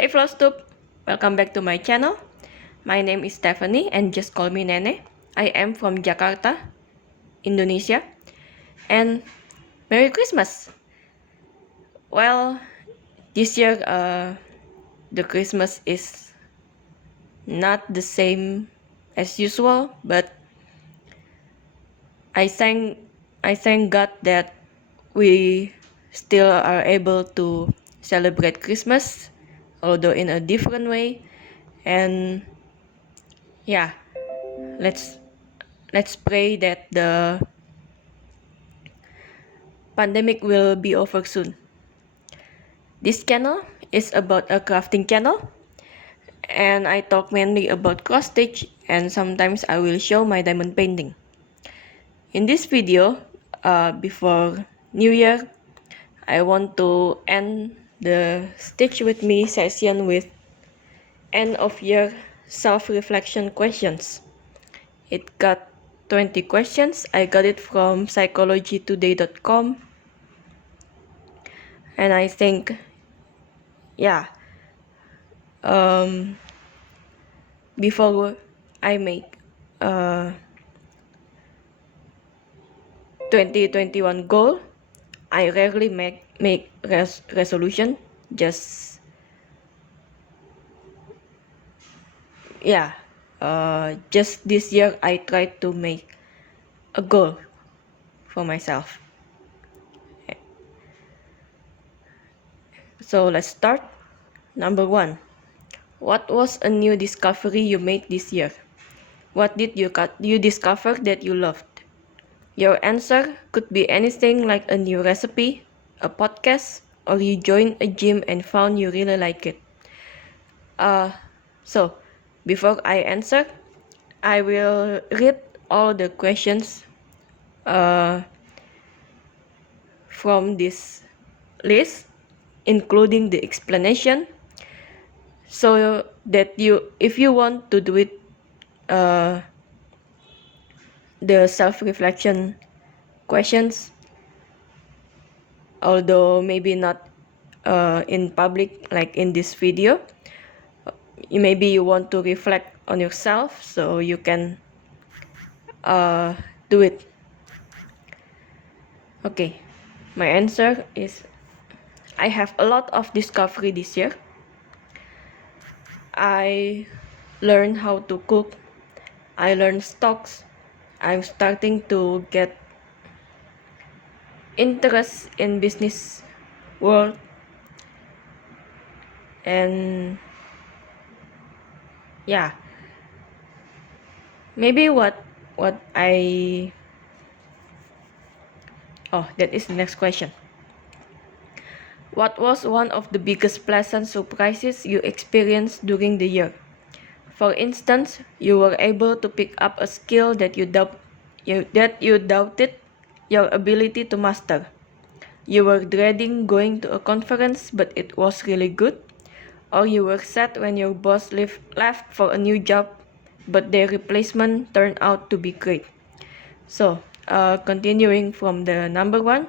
Hey Flostube, welcome back to my channel. My name is Stephanie and just call me Nene. I am from Jakarta, Indonesia. And Merry Christmas! Well, this year the Christmas is not the same as usual, but I thank God that we still are able to celebrate Christmas, although in a different way. And yeah, let's pray that the pandemic will be over soon. This channel is about a crafting channel, and I talk mainly about cross stitch, and sometimes I will show my diamond painting. In this video, before New Year, I want to end the Stitch With Me session with end of year self-reflection questions. It got 20 questions. I got it from psychologytoday.com, and I think, yeah, before I make 2021 goal, I rarely make resolution. Just yeah, just this year I tried to make a goal for myself. So let's start. Number 1. What was a new discovery you made this year? What did you discover that you loved? Your answer could be anything like a new recipe, a podcast, or you joined a gym and found you really like it. So, before I answer, I will read all the questions from this list, including the explanation, so that if you want to do it, the self-reflection questions, although maybe not in public like in this video, maybe you want to reflect on yourself, so you can do it. Okay, my answer is I have a lot of discovery this year. I learned how to cook. I learned stocks. I'm starting to get interest in business world, and yeah, maybe what I that is the next question. What was one of the biggest pleasant surprises you experienced during the year? For instance, you were able to pick up a skill that you doubted your ability to master. You were dreading going to a conference, but it was really good. Or you were sad when your boss left for a new job, but their replacement turned out to be great. So, continuing from the number 1,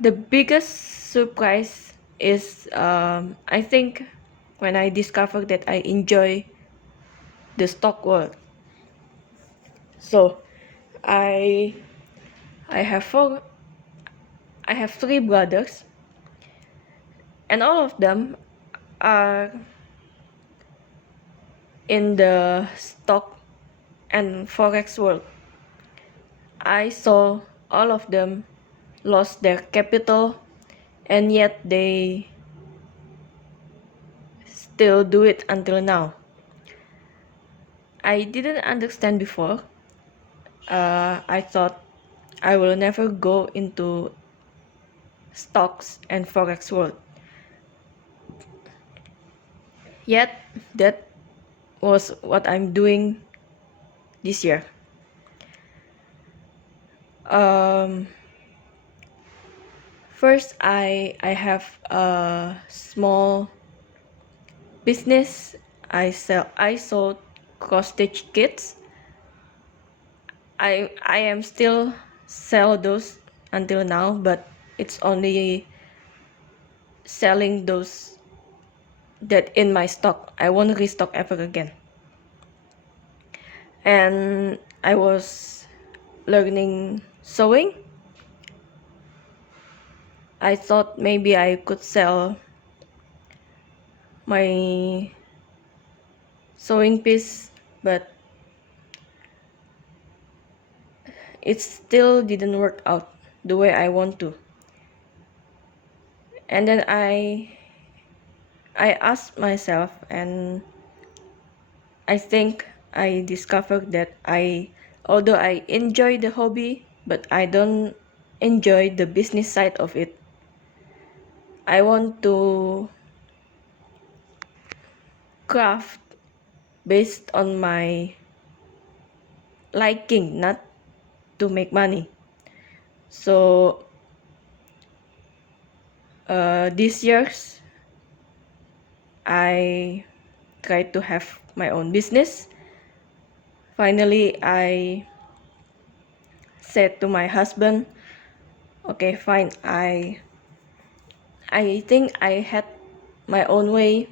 the biggest surprise is I think when I discovered that I enjoy the stock world. So, I have I have 3 brothers, and all of them are in the stock and forex world. I saw all of them lost their capital, and yet they still do it until now. I didn't understand before. I thought I will never go into stocks and forex world. Yet that was what I'm doing this year. First, I have a small business. I sold cross stitch kits. I am still sell those until now, but it's only selling those that in my stock. I won't restock ever again. And I was learning sewing. I thought maybe I could sell my sewing piece, but it still didn't work out the way I want to. And then I asked myself, and I think I discovered that although I enjoy the hobby, but I don't enjoy the business side of it. I want to craft based on my liking, not to make money. So this year's I tried to have my own business. Finally, I said to my husband, okay, fine, I think I had my own way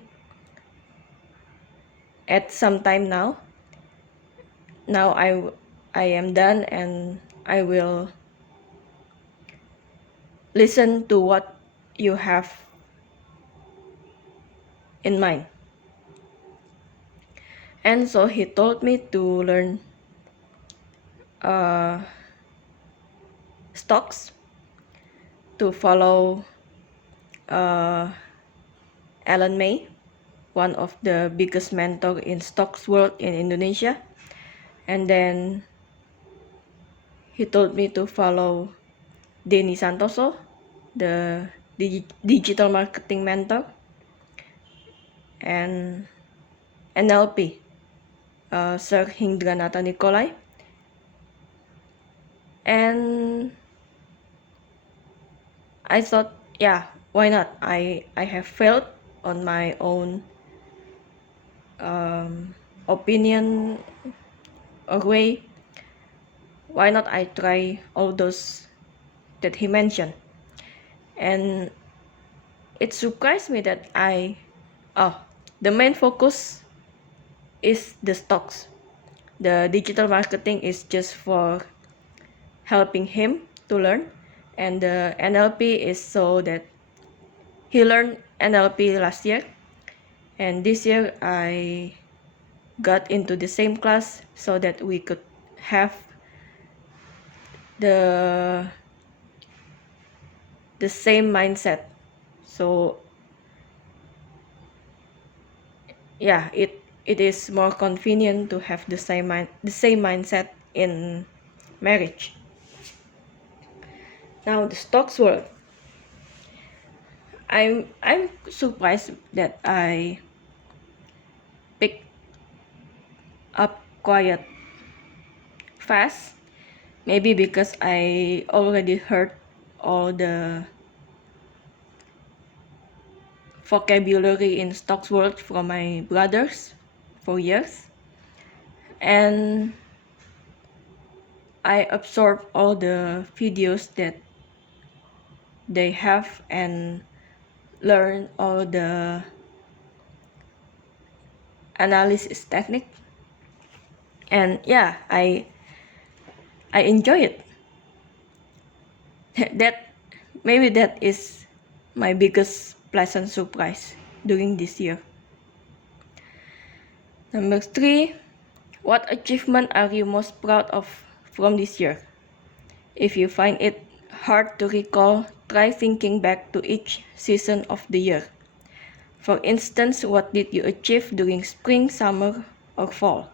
at some time now. Now I am done, and I will listen to what you have in mind. And so he told me to learn stocks, to follow Alan May, one of the biggest mentor in stocks world in Indonesia. And then he told me to follow Denny Santoso, the digital marketing mentor, and NLP, Sir Hindranata Nikolai. And I thought, yeah, why not? I have failed on my own opinion or way. Why not I try all those that he mentioned? And it surprised me that the main focus is the stocks. The digital marketing is just for helping him to learn, and the NLP is so that he learned NLP last year, and this year I got into the same class so that we could have the same mindset. So yeah, it is more convenient to have the same mindset in marriage. Now the stocks world, I'm surprised that I picked up quite fast. Maybe because I already heard all the vocabulary in stocks world from my brothers for years, and I absorb all the videos that they have and learn all the analysis technique. And yeah, I enjoy it. That maybe that is my biggest pleasant surprise during this year. Number 3, what achievement are you most proud of from this year? If you find it hard to recall, try thinking back to each season of the year. For instance, what did you achieve during spring, summer, or fall?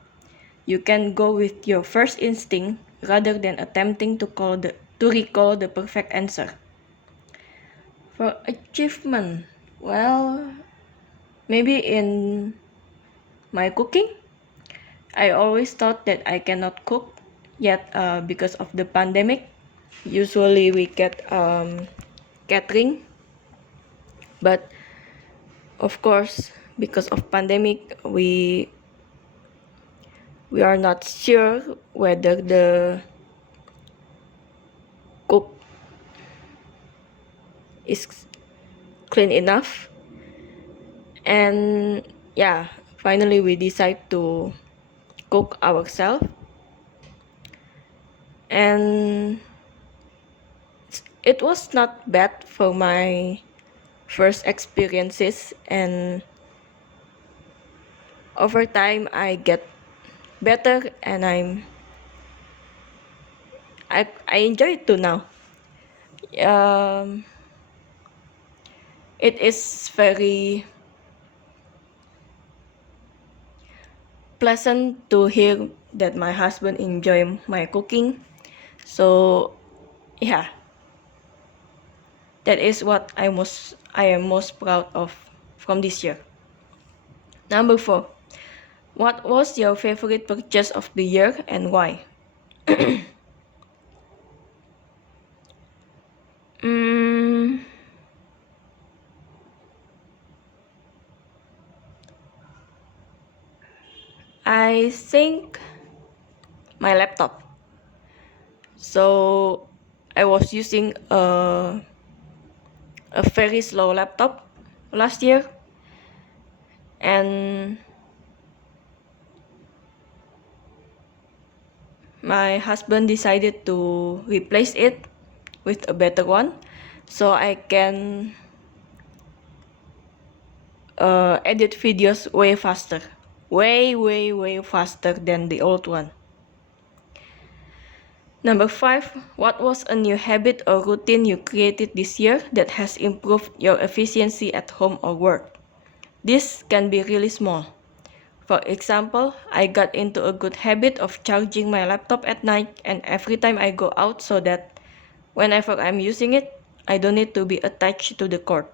You can go with your first instinct rather than attempting to recall the perfect answer. For achievement, well, maybe in my cooking. I always thought that I cannot cook, yet because of the pandemic, usually we get catering, but of course because of pandemic we are not sure whether the cook is clean enough, And yeah, finally we decide to cook ourselves. And it was not bad for my first experiences, and over time I get better, and I enjoy it too now. um, it is very pleasant to hear that my husband enjoy my cooking. So yeah, that is what I am most proud of from this year. Number 4. What was your favorite purchase of the year and why? mm, I think my laptop. So I was using a very slow laptop last year, and my husband decided to replace it with a better one, so I can edit videos way faster, way faster than the old one. Number 5. What was a new habit or routine you created this year that has improved your efficiency at home or work? This can be really small. For example, I got into a good habit of charging my laptop at night and every time I go out, so that whenever I'm using it, I don't need to be attached to the cord.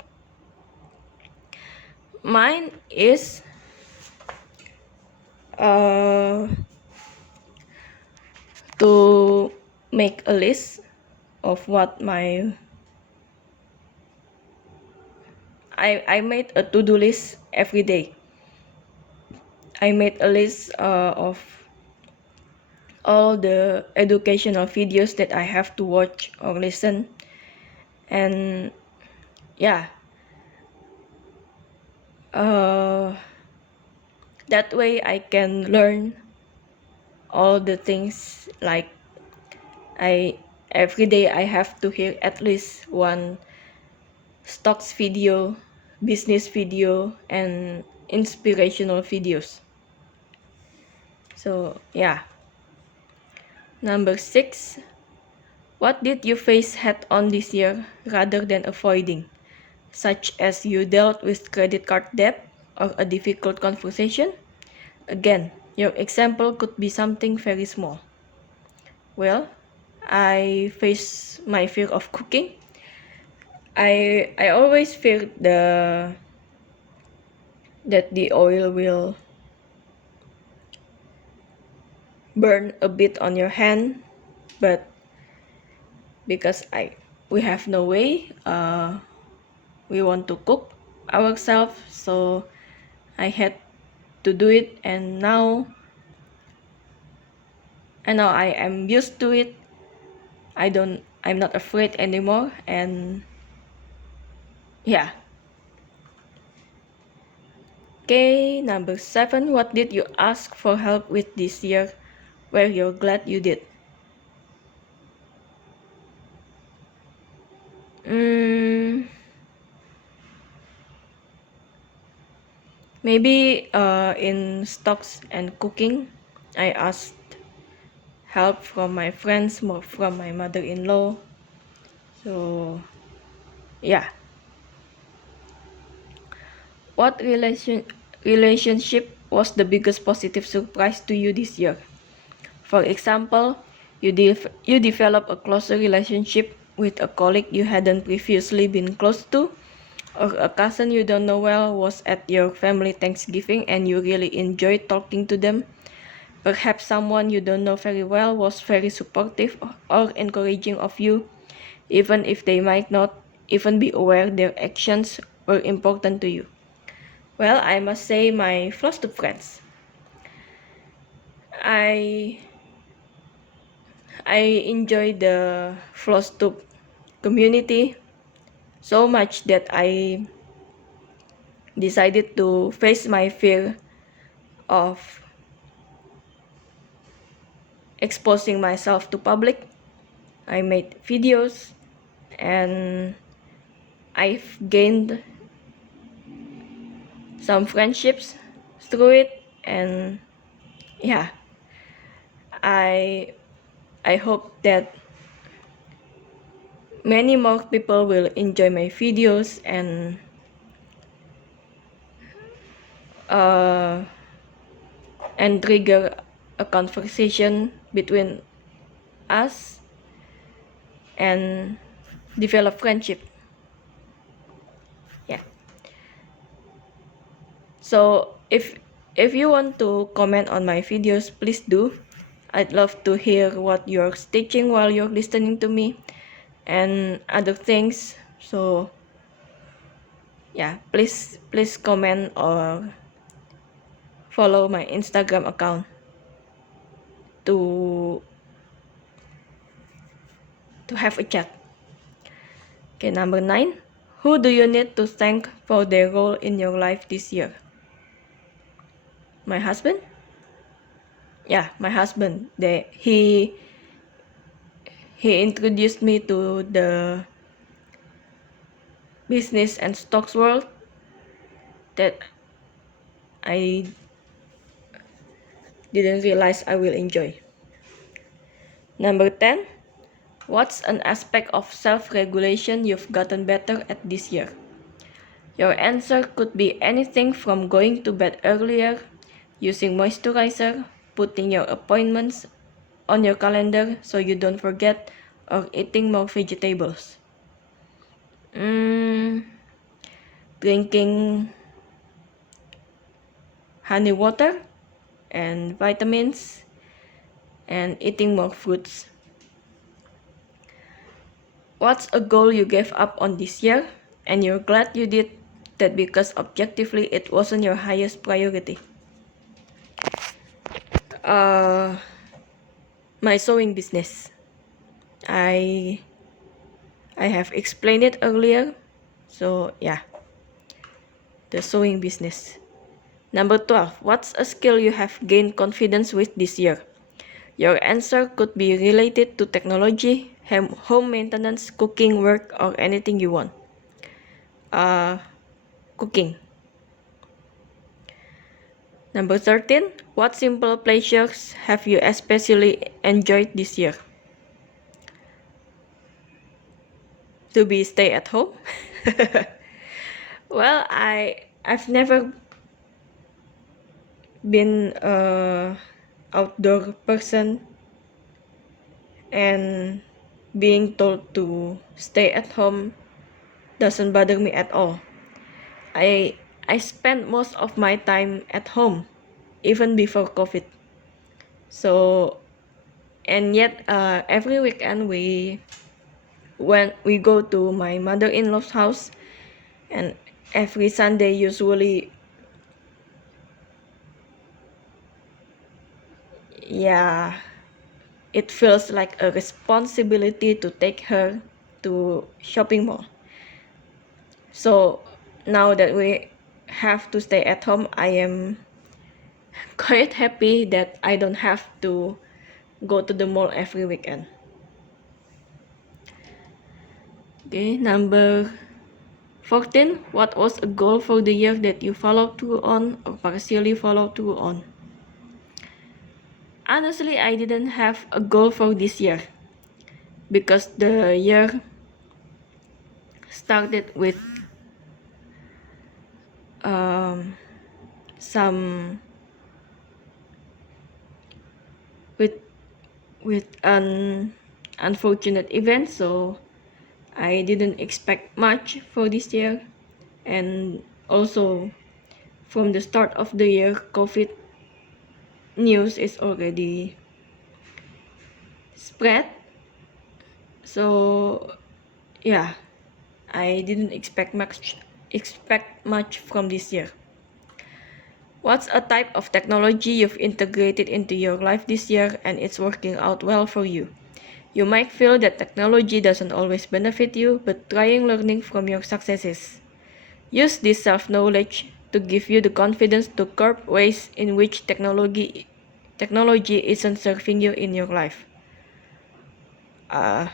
Mine is uh, to make a list of what I made a to-do list every day. I made a list of all the educational videos that I have to watch or listen, and yeah, uh, that way I can learn all the things. Like I every day I have to hear at least one stocks video, business video, and inspirational videos. So yeah. Number 6. What did you face head on this year rather than avoiding, such as you dealt with credit card debt or a difficult conversation? Again, your example could be something very small. Well, I face my fear of cooking. I always fear that the oil will burn a bit on your hand, but because we have no way, we want to cook ourselves, so I had to do it, and now I am used to it. I'm not afraid anymore, and yeah. Okay, number 7. What did you ask for help with this year where you're glad you did? Mm, maybe in stocks and cooking, I asked help from my friends, more from my mother-in-law. So yeah. What relationship was the biggest positive surprise to you this year? For example, you develop a closer relationship with a colleague you hadn't previously been close to, or a cousin you don't know well was at your family Thanksgiving and you really enjoyed talking to them. Perhaps someone you don't know very well was very supportive or encouraging of you, even if they might not even be aware their actions were important to you. Well, I must say my close friends. I I enjoy the Flostube community so much that decided to face my fear of exposing myself to public. I made videos and I've gained some friendships through it, and yeah, I I hope that many more people will enjoy my videos uh, and trigger a conversation between us and develop friendship. Yeah. So if you want to comment on my videos, please do. I'd love to hear what you're stitching while you're listening to me and other things. So yeah, please comment or follow my Instagram account to have a chat. Okay, number 9. Who do you need to thank for their role in your life this year? My husband? Yeah, my husband. He introduced me to the business and stocks world that I didn't realize I will enjoy. Number 10. What's an aspect of self-regulation you've gotten better at this year? Your answer could be anything from going to bed earlier, using moisturizer, putting your appointments on your calendar so you don't forget, or eating more vegetables. Drinking honey water and vitamins and eating more fruits. What's a goal you gave up on this year and you're glad you did that because objectively it wasn't your highest priority? My sewing business. I have explained it earlier, so yeah, the sewing business. Number 12. What's a skill you have gained confidence with this year? Your answer could be related to technology, home maintenance, cooking, work, or anything you want. Cooking. Number 13. What simple pleasures have you especially enjoyed this year? To be stay at home? Well, I've never been a outdoor person, and being told to stay at home doesn't bother me at all. I spend most of my time at home, even before COVID. So, and yet every weekend when we go to my mother-in-law's house, and every Sunday usually, yeah, it feels like a responsibility to take her to shopping mall. So now that we have to stay at home, I am quite happy that I don't have to go to the mall every weekend. Okay, number 14. What was a goal for the year that you followed through on or partially followed through on? Honestly, I didn't have a goal for this year because the year started with some with an unfortunate event, so I didn't expect much for this year. And also from the start of the year, COVID news is already spread, so yeah, I didn't expect much from this year. What's a type of technology you've integrated into your life this year and it's working out well for you? You might feel that technology doesn't always benefit you, but trying learning from your successes. Use this self-knowledge to give you the confidence to curb ways in which technology isn't serving you in your life. Uh,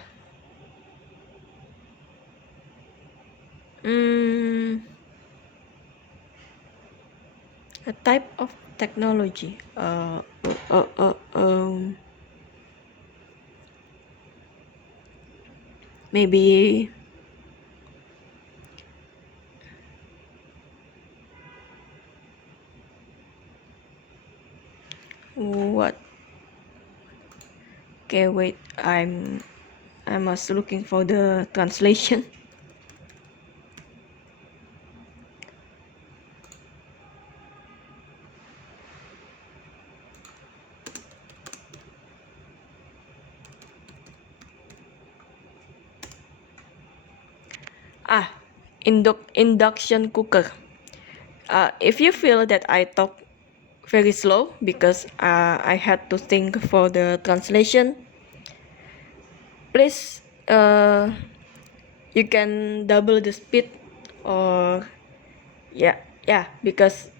mm, a type of technology. Maybe what? Okay, wait. I was looking for the translation. Ah, induction cooker. If you feel that I talk very slow because I had to think for the translation, please you can double the speed, or yeah, because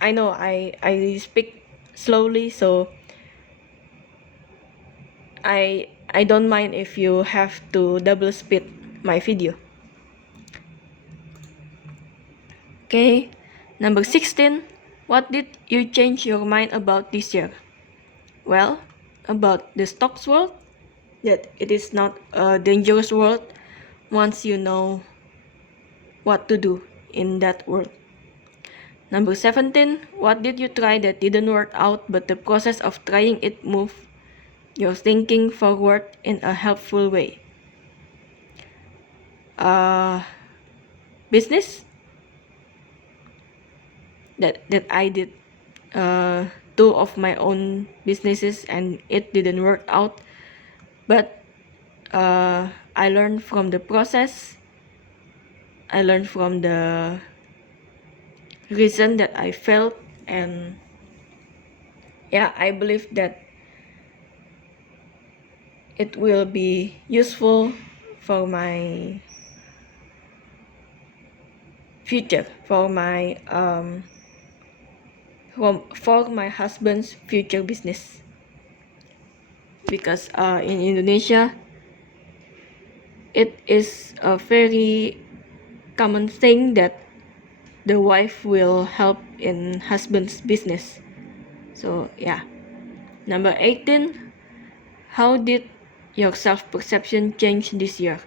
I know I speak slowly, so I don't mind if you have to double speed my video. Okay, number 16. What did you change your mind about this year? Well, about the stocks world, that it is not a dangerous world once you know what to do in that world. Number 17. What did you try that didn't work out, but the process of trying it moved your thinking forward in a helpful way? Uh, Business that I did two of my own businesses and it didn't work out, but I learned from the process. I learned from the reason that I felt, and yeah, I believe that it will be useful for my future, for my for my husband's future business, because in Indonesia it is a very common thing that the wife will help in husband's business. So yeah. Number 18. How did your self-perception change this year?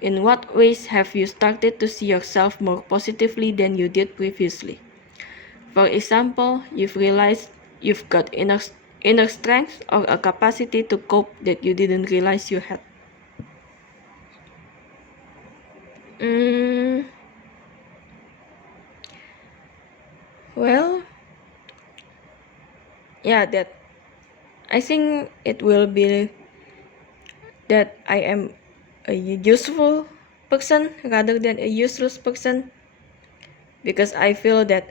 In what ways have you started to see yourself more positively than you did previously? For example, you've realized you've got inner strength or a capacity to cope that you didn't realize you had. Mm, well, yeah, that I think it will be that I am a useful person rather than a useless person, because I feel that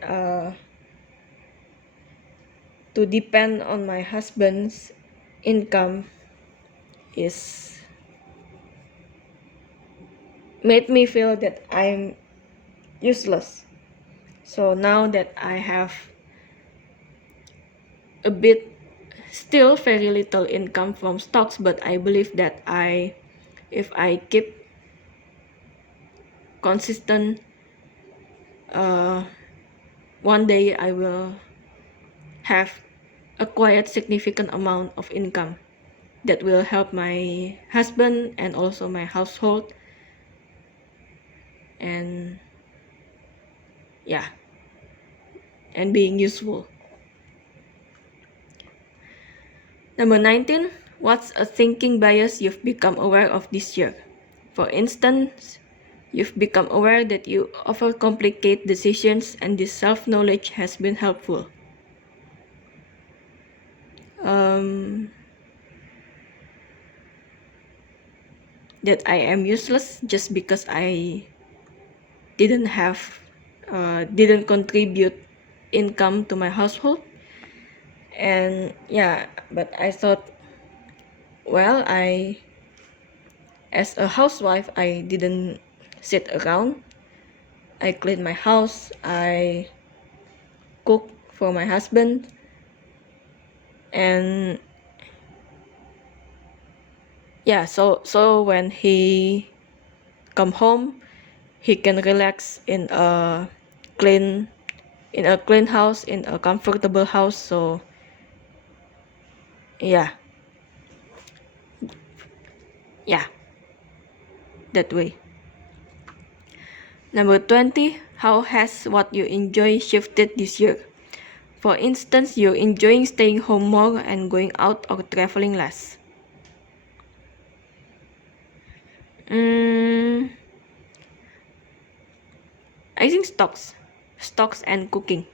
to depend on my husband's income is made me feel that I'm useless. So now that I have a bit, still very little income from stocks, but I believe that if I keep consistent, uh, one day I will have acquired significant amount of income that will help my husband and also my household, and yeah, and being useful. Number 19. What's a thinking bias you've become aware of this year? For instance, you've become aware that you overcomplicate decisions, and this self-knowledge has been helpful. That I am useless just because I didn't have didn't contribute income to my household. And yeah, but I thought, well, I as a housewife I didn't sit around. I cleaned my house, I cook for my husband, and yeah, so when he come home, he can relax clean in a clean house, in a comfortable house. So yeah, yeah, that way. Number 20, how has what you enjoy shifted this year? For instance, you're enjoying staying home more and going out or traveling less. I think stocks and cooking.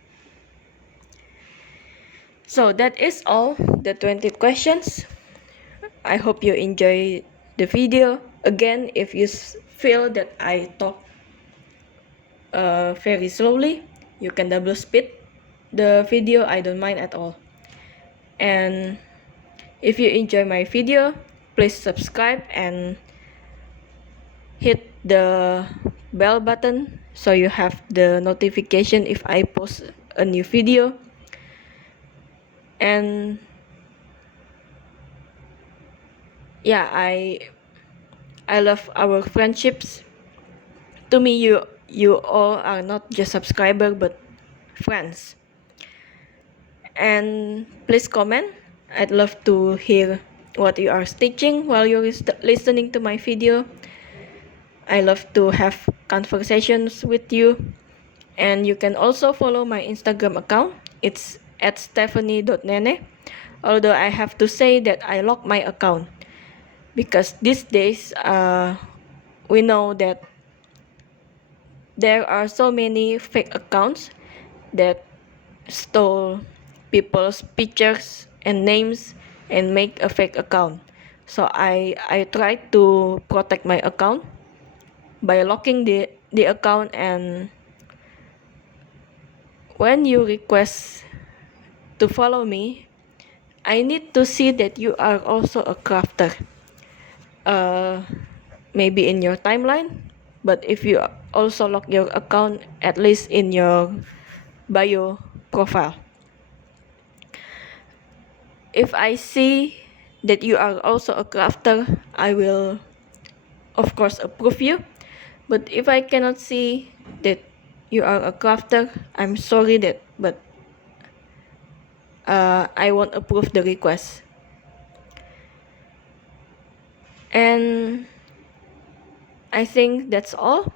So that is all the 20 questions. I hope you enjoy the video. Again, if you feel that I talk very slowly, you can double speed the video. I don't mind at all. And if you enjoy my video, please subscribe and hit the bell button so you have the notification if I post a new video. And yeah, I love our friendships. To me, you all are not just subscribers but friends. And please comment. I'd love to hear what you are stitching while you're listening to my video. I love to have conversations with you. And you can also follow my Instagram account. It's at stephanie.nene. Although I have to say that I locked my account because these days we know that there are so many fake accounts that stole people's pictures and names and make a fake account. So I try to protect my account by locking the account. And when you request to follow me, I need to see that you are also a crafter. Maybe in your timeline, but if you also lock your account, at least in your bio profile. If I see that you are also a crafter, I will of course approve you. But if I cannot see that you are a crafter, I'm sorry but I won't approve the request. And I think that's all.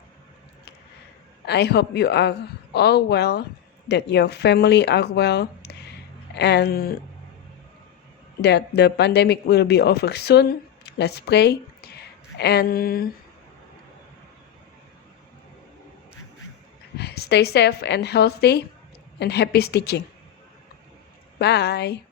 I hope you are all well, that your family are well, and that the pandemic will be over soon. Let's pray. And stay safe and healthy, and happy stitching. Bye.